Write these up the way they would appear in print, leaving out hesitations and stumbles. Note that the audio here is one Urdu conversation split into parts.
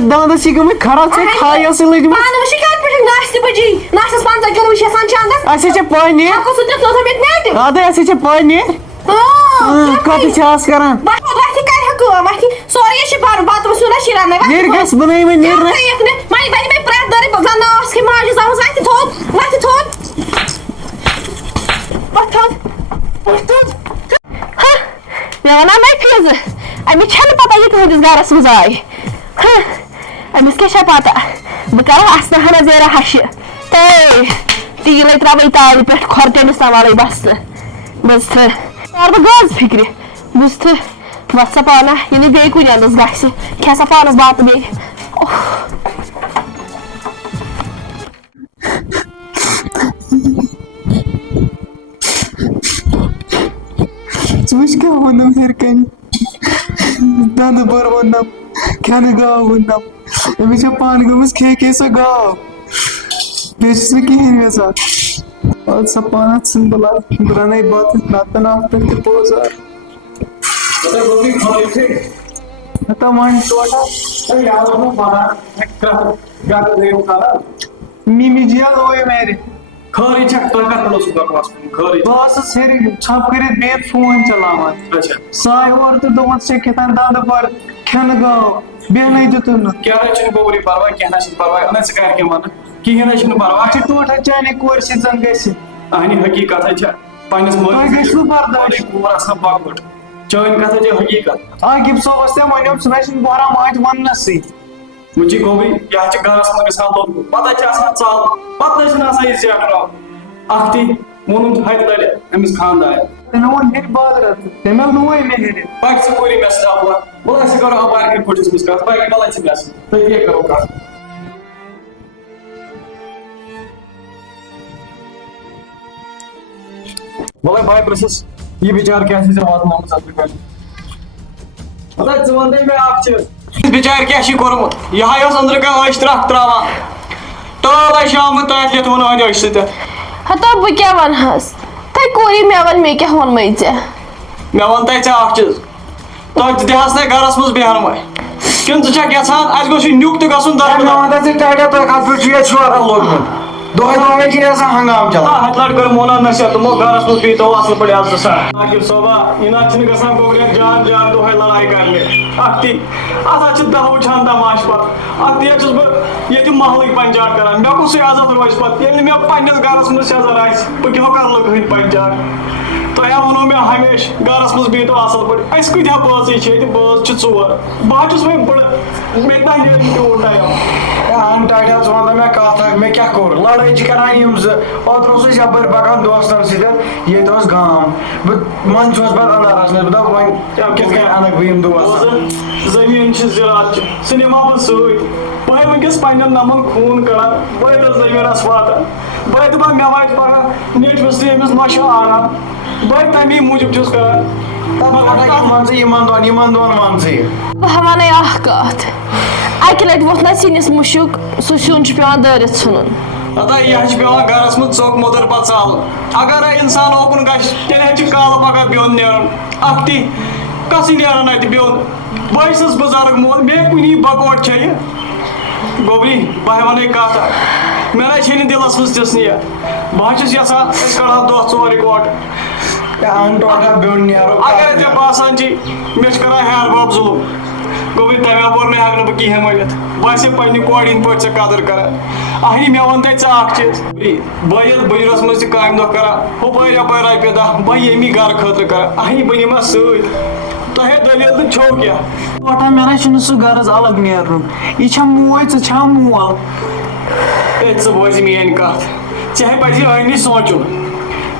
دانٛدس یہِ گٔمٕتۍ خراب ژےٚ کھاے ٲسٕے لٔجمٕژ پانہٕ وٕچھِ کَتہِ پٮ۪ٹھ ناشتہٕ بجی ناشتس 50 کِلوٗ چھِ آسان چندس اَسے چھےٚ پاے نیرِ ہٮ۪کو سُہ تہِ تھوٚو مےٚ نٮ۪ٹ اَدٕ اَسے چھےٚ پاے نیرِ کَتہِ چھِ آز کران وَتھِ کرِ کٲم وَتھِ سورُے چھِ بَرُن بَتہٕ سیُن چھِ رَنان نیرِ گژھِ بنٲیِو وۄنۍ نیرِ وۄنۍ بَنہِ مےٚ پرٛٮ۪تھ دۄہ زَن ناس کھے ماجہِ زامٕژ وَتھِ تھوٚد وَتھِ تھوٚد مےٚ وَنان مےٚ فیٖزٕ أمِس چھَنہٕ پَتہ یہِ تُہٕنٛدِس گَرَس منٛز آیہِ أمِس کیٛاہ چھےٚ پَتہ بہٕ کَرٕ اَسنہٕ ہنا زیرا ہَشہِ تیٖلَے ترٛاوَے تالہِ پٮ۪ٹھ کھۄرٹٮ۪مِس تامالٕے بَستہٕ بوٗزتھٕ کَر بہٕ گٔژھ فِکرِ بوٗزتھٕ وَتھ سا پانہ ییٚلہِ بیٚیہِ کُنہِ اَندَس گژھِ کھےٚ سا پانَس بَتہٕ بیٚیہِ ژٕ وٕچھ کیٛاہ ووٚنُم ہیٚرِ کَنہِ دَنٛدٕ بٔر ووٚننَم کھٮ۪نہٕ گاو ووٚننَم أمِس چھےٚ پانہٕ گٔمٕژ کھے سۄ گاو بیٚیہِ چھُس نہٕ کِہیٖنۍ یَژھان اَدٕ سا پانَس ژھٕن بَلاے بہٕ رَنَے بَتہٕ نَتہٕ نہٕ اَتھ پٮ۪ٹھ تہِ پوزار ہتا وۄنۍ مِمی جی حظ اوے مےٚ خٲرٕے چھا تۄہہِ کَتھ پٮ۪ٹھ اوسوٕ بکواس خٲرٕے بہٕ ٲسٕس ہیٚرِ ژھۄپہٕ کٔرِتھ بِہِتھ فون چلاوان سُہ آے اورٕ تہٕ دوٚپُن ژےٚ کیٛاہتام دَنٛدٕ بَر کھٮ۪نہٕ گاو بیٚہنَے دِتُن نہٕ کیٚنٛہہ نَے چھُنہٕ گوٚبری پَرواے کیٚنٛہہ نَے چھُنہٕ پَرواے اَنے ژٕ کَر کیٚنٛہہ وَنہٕ کِہیٖنۍ نَے چھُنہٕ پَرواے چھِ ٹوٹھا چانہِ کورِ سۭتۍ زَن گژھِ اَہنہِ حقیٖقت چھےٚ پنٛنِس تۄہہِ گژھِوٕ برداش کوٗر آسان بۄکُٹ چٲنۍ کَتھ چھےٚ حقیٖقت عاقب صٲبَس تہِ وَنیوم سُہ نَے چھُنہٕ بہران ماجہِ وَننَسٕے وٕچھی گوٚبری یہِ حظ چھِ گَرَس منٛز گژھان لوٚگ پَتہٕ چھِ آسان ژَل پَتہٕ چھِنہٕ آسان یہِ زیٹھراو اَکھتُے ووٚنُم ہَتہِ لَٹہِ أمِس خانٛدارِ تٔمۍ ووٚن ہیٚرِ بازرٕ تٔمۍ حظ نوٚوے مےٚ ہیٚرِ پَکہِ ژٕ پوٗری مےٚ سۭتۍ اَپور وَلہٕ أسۍ کَرو اَپارِ کِنۍ پھٕٹِس منٛز کَتھ پَکہِ وَلہٕ ژٕ مےٚ سۭتۍ تٔتی کَرو کَتھ وَلَے بھاے پرٛژھُس یہِ بِچارٕ کیٛاہ چھِ ژےٚ واتنومُت ژٕ کَتہِ وَلَے ژٕ وَنتَے مےٚ اَکھ چیٖز بِچارِ کیٛاہ چھُے کوٚرمُت یِہوٚے اوس أنٛدرٕ کَنۍ ٲسۍ ترٛکھ ترٛاوان ٹٲل چھِ آمٕژ تَتھ لِتھ ووٚن أنٛدۍ أچھ سۭتۍ ہتا بہٕ کیٛاہ وَنہَس تۄہہِ کوٗری مےٚ وَن مےٚ کیٛاہ ووٚنمَے ژےٚ مےٚ وَن تَے ژےٚ اَکھ چیٖز تۄہہِ دِہَس نے گَرَس منٛز بیٚہنوے کِنہٕ ژٕ چھَکھ یَژھان اَسہِ گوٚژھ یہِ نیُک تہِ گژھُن ہَتہِ لَٹہِ کٔر مونا نصیحت دوٚپمو گَرَس منٛز بِہتو اَصٕل پٲٹھۍ عزتہٕ سان عاقب صٲبا یہِ نہ چھِنہٕ گژھان گوٚبرٮ۪ن جان جان دۄہَے لڑٲے کَرنہِ اَکھتُے اَتھ حظ چھِ دَہ وٕچھان تماشہٕ پَتہٕ اَکھتُے حظ چھُس بہٕ ییٚتہِ محلٕکۍ پنچاٹ کَران مےٚ کُسُے عزت روزِ پَتہٕ ییٚلہِ نہٕ مےٚ پنٛنِس گَرَس منٛز سیٚزر آسہِ بہٕ کیٛاہ کَرٕ لُکہٕ ہٕنٛدۍ پنچاٹ تۄہہِ ہا ووٚنوُ مےٚ ہمیشہٕ گَرَس منٛز بِہتو اَصٕل پٲٹھۍ أسۍ کۭتیٛاہ بٲژٕے چھِ ییٚتہِ بٲژ چھِ 4 بہٕ حظ چھُس وۄنۍ بٕڑٕ مےٚ تہِ نہ نیرِ نہٕ تیوٗت ٹایم ٹاٹا ژٕ وَنتہٕ مےٚ کَتھ اَکھ مےٚ کیٛاہ کوٚر لڑٲے چھِ کَران یِم زٕ اوترٕ اوس أسۍ یَپٲرۍ پَکان دوستَن سۭتۍ ییٚتہِ اوس گام بہٕ منٛزٕ چھُس پَتہٕ اَنٛدارَس منٛز بہٕ دَپہٕ وۄنۍ کِتھ کٔنۍ اَنَکھ بہٕ یِم دوس زٔمیٖن چھِ زِراعت چھِ سُہ نِمہٕ ہا بہٕ سۭتۍ بہٕ ہے وٕنکٮ۪س پنٛنٮ۪ن نَمَن خوٗن کَڑان بہٕ ہے تَتھ زٔمیٖنَس واتان بہٕ ہے دَپان مےٚ واتہِ پَگاہ نیٚچوِس تہِ أمِس ما چھُ آرام بہٕ ہے تَمی موٗجوٗب چھُس کَران یِمن دۄن وَن ژٕ یہِ بہٕ وَنَے اَکھ کَتھ اَکہِ لَٹہِ ووٚتھ نہ سِنِس مُشُک سُہ سیُن چھُ پٮ۪وان دٲرِتھ ژھٕنُن پَتہ یہِ حظ چھِ پٮ۪وان گَرَس منٛز ژوٚک موٚدُر پَتہٕ ژالُن اَگرے اِنسان اوکُن گژھِ تیٚلہِ حظ چھِ کالہٕ پَگاہ بیوٚن نیرُن اَکھتُے کَسٕے نیران اَتہِ بیوٚن بہٕ حظ چھُس بُزَرٕگ مول مےٚ کُنی بکوٹ چھےٚ یہِ گوٚبری بہٕ ہے وَنَے کَتھ اَکھ مےٚ نَے چھے نہٕ دِلَس منٛز تِژھ نِیَت بہٕ حظ چھُس یَژھان أسۍ کَڑہو دۄہ 4 اِکوٹہٕ اَگرے ژےٚ باسان چھِ مےٚ چھِ کَران ہیٚہَر باب ظُلُم گوٚبری تَمہِ اَپور نہٕ ہٮ۪کہٕ نہٕ بہٕ کِہیٖنۍ ؤنِتھ بہٕ آسے پنٛنہِ کورِ ہِنٛدۍ پٲٹھۍ ژےٚ قدٕر کَران اَہنہِ مےٚ ووٚن تۄہہِ ژٕ اَکھ چیٖز بہٕ ییٚلہِ بٕجرَس منٛز تہِ کامہِ دۄہ کَران ہُپٲرۍ یَپٲرۍ رۄپیہِ دَہ بہٕ ییٚمی گَرٕ خٲطرٕ کَران اَہنہِ بہٕ نِمہٕ ہا سۭتۍ تۄہے دٔلیٖل تہٕ چھو کیٛاہ ٹوٹھا مےٚ نَے چھُنہٕ سُہ غرض الگ نیرُن یہِ چھےٚ موج ژٕ چھےٚ مول ہے ژٕ بوزِ میٛٲنۍ کَتھ ژےٚ پَزِ أمۍ نِش سونٛچُن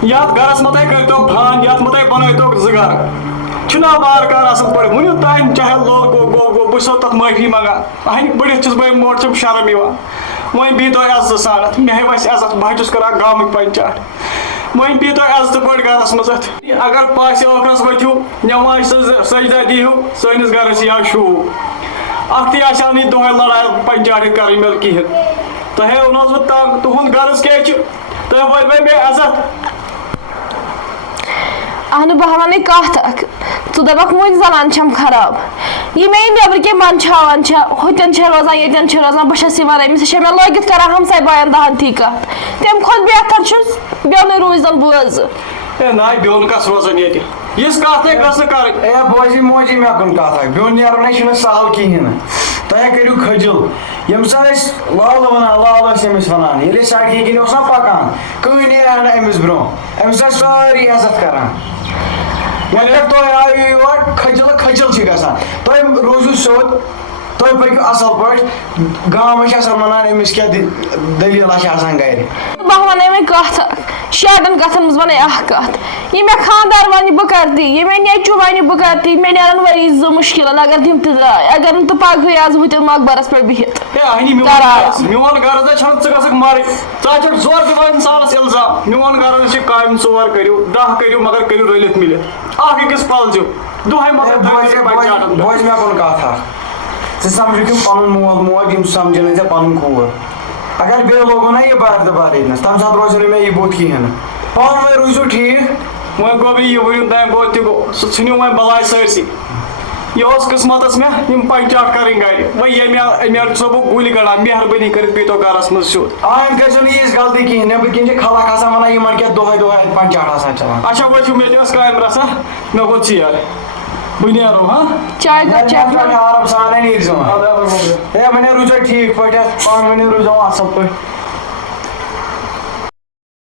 یَتھ گَرَس منٛز تۄہہِ کٔرۍتو فان یَتھ منٛز تۄہہِ بَنٲیتو 2 گَرٕ چھُنا وارٕ کارٕ اَصٕل پٲٹھۍ وٕنیُک تانۍ چاہے لوٚگ گوٚو بہٕ چھُسو تَتھ معٲفی منٛگان اَہنہِ بٔڑِتھ چھُس بہٕ موٹہٕ چھُم شرم یِوان وۄنۍ بِہتو عزتہٕ سانَتھ مےٚ ہے وَسہِ عزت بہٕ حظ چھُس کَران گامٕکۍ پنچاٹ وۄنۍ بِہتو عزتہٕ پٲٹھۍ گَرَس منٛز اَتھ اگر پاسہِ ٲخرَس ؤتھِو نٮ۪ماز سجدہ دیٖہِو سٲنِس گَرَس یی ہا شوٗب اَکھتُے آسہِ ہا نہٕ یہِ دۄہَے لڑایہِ پنچاٹ کَرٕنۍ مےٚ کِہیٖنۍ تۄہے ووٚنہوس بہٕ تنٛگ تُہُنٛد غرض کیٛاہ چھُ تۄہہِ وٲتوٕ مےٚ عزت اہنُو بہٕ وَنَے کَتھ اَکھ ژٕ دپکھ وۄنۍ زنان چھم خراب یہ مےٚ نیبرٕ کینٛہہ منٛدچھاوان چھےٚ ہوٚتٮ۪ن چھےٚ روزان ییٚتٮ۪ن چھےٚ روزان بہٕ چھَس یِوان أمِس چھےٚ مےٚ لٲگِتھ کران ہمساے باین دہن تھی کتھ تمہِ کھۄتہٕ بہتر چھُس بیٚونٕے روٗزۍزن بٲژٕ اے ناے بیوٚن کس روزان ییٚتہِ یِژھ کتھ ہے گٔژھ نہٕ کَرٕنۍ اے بوزی موجی مےٚ کُن کتھ اکھ بیوٚن نیرُن چھُنہٕ سہل کِہیٖنۍ نہٕ تۄہہِ کٔرِو کھٔجِل ییٚمہِ ساتہٕ أسۍ لالہٕ ونان لال ٲسۍ أمِس ونان ییٚلہِ أسۍ سڑکہِ کِنۍ اوس نا پکان کٕہٕنۍ نیرِ نہٕ أمِس برونٛہہ أمِس ٲسۍ سٲری عزت کران وۄنۍ اگر تُہۍ آیِو یور کھٔجِل چھِ گژھان تُہۍ روٗزِو سیوٚد تُہۍ پٔکِو اصل پٲٹھۍ گامٕچ چھِ آسان ونان أمِس کیٛاہ دٔلیٖلہ چھِ آسان گرِ بہٕ وَنَے وۄنۍ کَتھ اکھ شیٹن کَتھن منٛز وَنَے اکھ کَتھ یہِ مےٚ خانٛدار وَنہِ بہٕ کَرٕ تی یہِ مےٚ نیٚچوٗ وَنہِ بہٕ کَرٕ تی مےٚ نیرن ؤری 2 مُشکِلن اگر تِم تہِ درٛاے اگر نہٕ تہٕ پگہٕے آسہٕ بہٕ تیٚلہِ مقبرس پٮ۪ٹھ بِہِتھ اے اہنی میون غرض ہے چھنہٕ ژٕ گژھکھ مارٕنۍ ژٕ چھکھ زور دِوان اِنسانس الزام میون غرض چھِ کامہِ 4 کٔرِو 10 کٔرِو مگر کٔرِو رٔلِتھ مِلِتھ اکھ أکِس پلزِو دۄہے مگر بوزِ مےٚ کُن کتھ اکھ ژٕ سمجھُکھ یِم پنُن مول موج یِم سمجھنٕے ژےٚ پنُن کوٗر اگر بیٚیہِ لوگُو نا یہِ بردٕبار ییٚتنس تمہِ ساتہٕ روزِ نہٕ مےٚ یہِ بُتھ کِہیٖنۍ نہٕ پانہٕ ؤنۍ روٗزِو ٹھیٖک وۄنۍ گوٚو مےٚ یہِ ؤریُن تام گوٚو تہِ گوٚو سُہ ژھٕنِو وۄنۍ بلاے سٲرسٕے یہِ اوس قٕسمتس مےٚ یِم پنچاٹ کَرٕنۍ گرِ وۄنۍ ییٚمہِ اَمہِ چھُسو بہٕ گُلۍ کڑان مہربٲنی کٔرِتھ پیٖتو گرس منٛز سیوٚد آیِندٕ کٔرۍزیو نہٕ یِژھ غلطی کِہیٖنۍ نٮ۪برٕ کِنۍ چھِ خلق آسان ونان یِمن کیٛاہ دۄہے دۄہے اَتہِ پنچاٹ آسان چلان اچھا وۄنۍ چھُ مےٚ تہِ ٲس کامہِ رژھا مےٚ گوٚو ژیر بہٕ نیرو ہاں چاے کپ چٮ۪تھ آرام سان نیٖرزیو ہے وۄنۍ روٗزیو ٹھیٖک پٲٹھۍ پانہٕ ؤنۍ روٗزیو اصل پٲٹھۍ